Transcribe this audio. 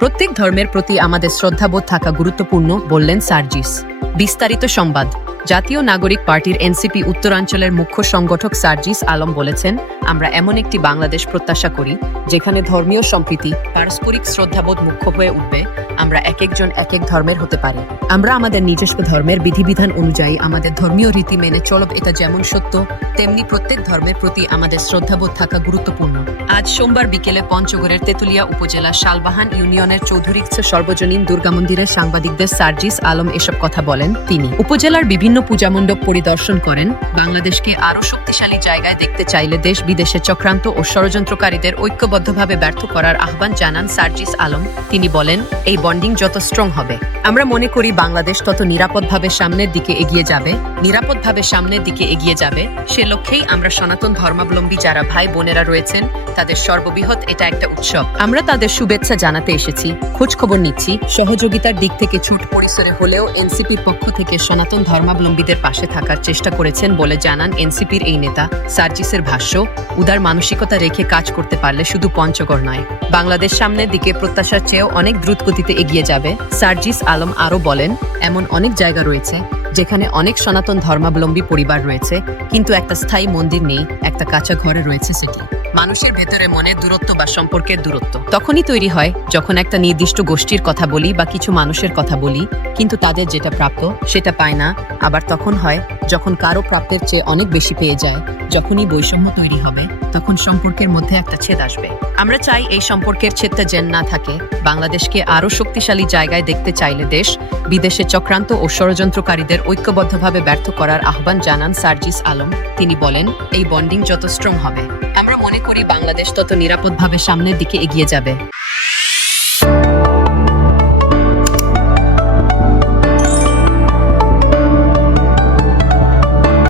প্রত্যেক ধর্মের প্রতি আমাদের শ্রদ্ধাবোধ থাকা গুরুত্বপূর্ণ, বললেন সার্জিস। বিস্তারিত সংবাদ। জাতীয় নাগরিক পার্টির এনসিপি উত্তরাঞ্চলের মুখ্য সংগঠক সার্জিস আলম বলেছেন, আমরা এমন একটি বাংলাদেশ প্রত্যাশা করি, যেখানে ধর্মীয় সম্প্রীতি, পারস্পরিক শ্রদ্ধাবোধ মুখ্য হয়ে উঠবে আমরা এক একজন এক এক ধর্মের হতে পারি। আমরা আমাদের নিজস্ব ধর্মের বিধিবিধান অনুযায়ী আমাদের ধর্মীয় রীতি মেনে চলব এটা যেমন সত্য, তেমনি প্রত্যেক ধর্মের প্রতি আমাদের শ্রদ্ধাবোধ থাকা গুরুত্বপূর্ণ। আজ সোমবার বিকেলে পঞ্চগড়ের তেতুলিয়া উপজেলা শালবাহান ইউনিয়নের চৌধুরী দুর্গা দুর্গা মন্দিরের সাংবাদিকদের সার্জিস আলম এসব কথা বলেন তিনি। উপজেলার বিভিন্ন পূজামণ্ডপ পরিদর্শন করেন। বাংলাদেশকে আরও শক্তিশালী জায়গায় দেখতে চাইলে দেশ বিদেশে চক্রান্ত ও ষড়যন্ত্রকারীদের ঐক্যবদ্ধভাবে ব্যর্থ করার আহ্বান জানান সার্জিস আলম। তিনি বলেন, এই বন্ডিং যত স্ট্রং হবে। আমরা মনে করি বাংলাদেশ তত নিরাপদভাবে সামনের দিকে এগিয়ে যাবে। নিরাপদভাবে সামনের দিকে এগিয়ে যাবে, সে লক্ষ্যেই আমরা সনাতন ধর্মাবলম্বী যারা ভাই বোনেরা রয়েছেন তাদের সর্ববৃহৎ এটা একটা উৎসব। আমরা তাদের শুভেচ্ছা জানাতে এসেছি খোঁজ খবর নিচ্ছি। সহযোগিতার দিক থেকে ছোট পরিসরে হলেও এনসিপির পক্ষ থেকে সনাতন ধর্মাবলম্বীদের পাশে থাকার চেষ্টা করেছেন বলে জানান এনসিপির এই নেতা। সার্জিসের ভাষ্য, উদার মানসিকতা রেখে কাজ করতে পারলে শুধু পঞ্চগড় নয়, বাংলাদেশ সামনের দিকে প্রত্যাশার চেয়েও অনেক দ্রুত গতিতে এগিয়ে যাবে। সার্জিস আলম আরও বলেন, এমন অনেক জায়গা রয়েছে যেখানে অনেক সনাতন ধর্মাবলম্বী পরিবার রয়েছে, কিন্তু একটা স্থায়ী মন্দির নেই, একটা কাঁচা ঘরে রয়েছে সেটি। মানুষের ভেতরে মনে দূরত্ব বা সম্পর্কের দূরত্ব। তখনই তৈরি হয়, যখন একটা নির্দিষ্ট গোষ্ঠীর কথা বলি বা কিছু মানুষের কথা বলি, কিন্তু তাদের যেটা প্রাপ্য সেটা পায় না। আবার তখন হয়, যখন কারও প্রাপ্যের চেয়ে অনেক বেশি পেয়ে যায়, যখনই বৈষম্য তৈরি হবে, তখন সম্পর্কের মধ্যে একটা ছেদ আসবে। আমরা চাই এই সম্পর্কের ছেদটা যেন না থাকে। বাংলাদেশকে আরও শক্তিশালী জায়গায় দেখতে চাইলে দেশ, বিদেশে চক্রান্ত ও ষড়যন্ত্রকারীদের ঐক্যবদ্ধভাবে ব্যর্থ করার আহ্বান জানান সার্জিস আলম। তিনি বলেন, এই বন্ডিং যত স্ট্রং হবে মনে করি বাংলাদেশ তত নিরাপদভাবে সামনের দিকে এগিয়ে যাবে।